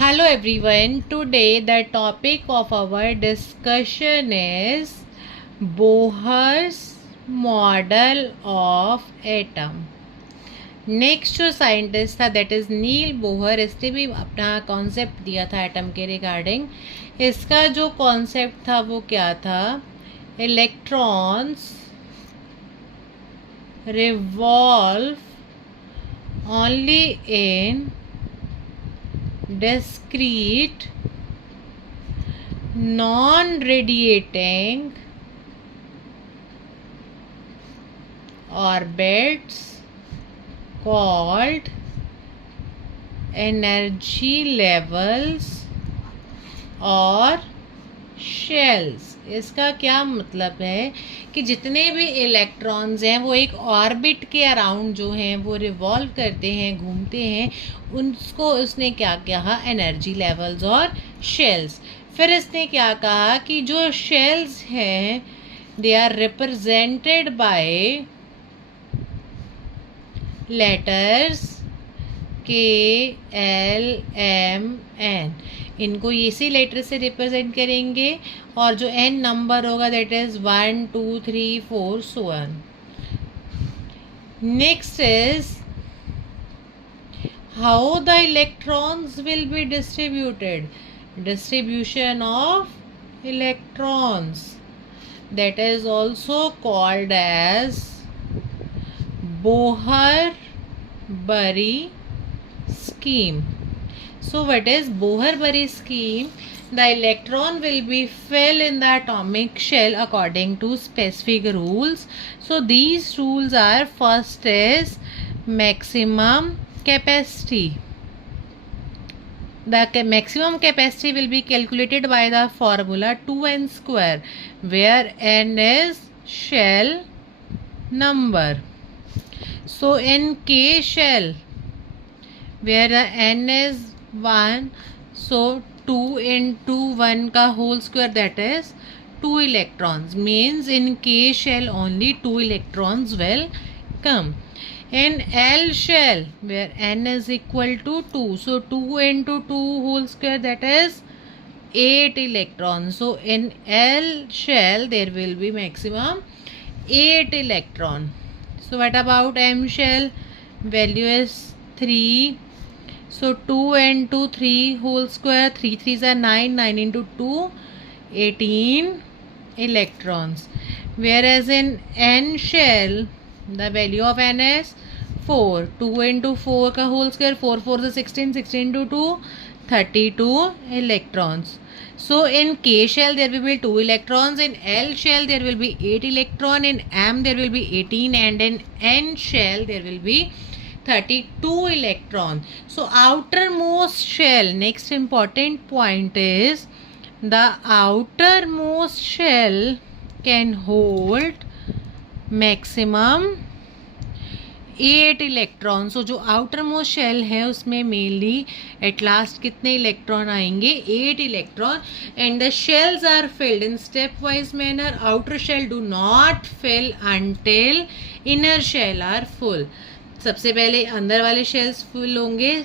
Hello everyone. Today the topic of our discussion is Bohr's model of atom. Next जो scientist था that is nil Bohr, इसने भी अपना concept दिया था एटम के रिगार्डिंग. इसका जो कॉन्सेप्ट था वो क्या था? Electrons revolve only in discrete non-radiating orbits called energy levels और shells. इसका क्या मतलब है कि जितने भी इलेक्ट्रॉन्स हैं वो एक ऑर्बिट के अराउंड जो हैं वो रिवॉल्व करते हैं, घूमते हैं, उनको उसने क्या कहा? एनर्जी लेवल्स और शेल्स. फिर इसने क्या कहा कि जो शेल्स हैं they are represented by letters KLMN. इनको इसी लेटर से रिप्रेजेंट करेंगे और जो n नंबर होगा that is 1 2 3 4 so on. Next is how the electrons will be distributed. Distribution of electrons, that is also called as Bohr-Bury scheme. So what is Bohr-Bury scheme? The electron will be filled in the atomic shell according to specific rules. So these rules are: first is maximum capacity. The maximum capacity will be calculated by the formula 2n square, where n is shell number. So in K shell, where the n is 1, so 2 into 1 का whole square, that is 2 electrons. Means in K shell only 2 electrons will come. In L shell, where n is equal to 2, so 2 into 2 whole square, that is 8 electrons. So in L shell there will be maximum 8 electron. So what about M shell? Value is 3. So 2 into 3 whole square, 3 3s are 9, 9 into 2 18 electrons. Whereas in N shell the value of n is 4. 2 into 4 का whole square, 4 4 is 16, 16 into 2 32 electrons. So in K shell there will be 2 electrons, in L shell there will be 8 electron, in M there will be 18, and in N shell there will be 32 electron. So outermost shell, next important point is the outermost shell can hold maximum 8 electron. So जो outermost shell है उसमें mainly at last कितने electron आएंगे? 8 electron. And the shells are filled in stepwise manner. Outer shell do not fill until inner shell are full. सबसे पहले अंदर वाले shells full होंगे,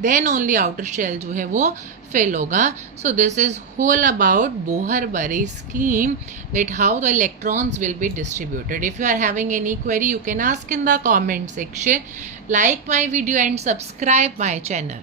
देन ओनली आउटर शेल जो है वो fill होगा. So this is whole about Bohr-Bury scheme, that how the electrons will be distributed. If you are having any query you can ask in the comment section. Like my video and subscribe my channel.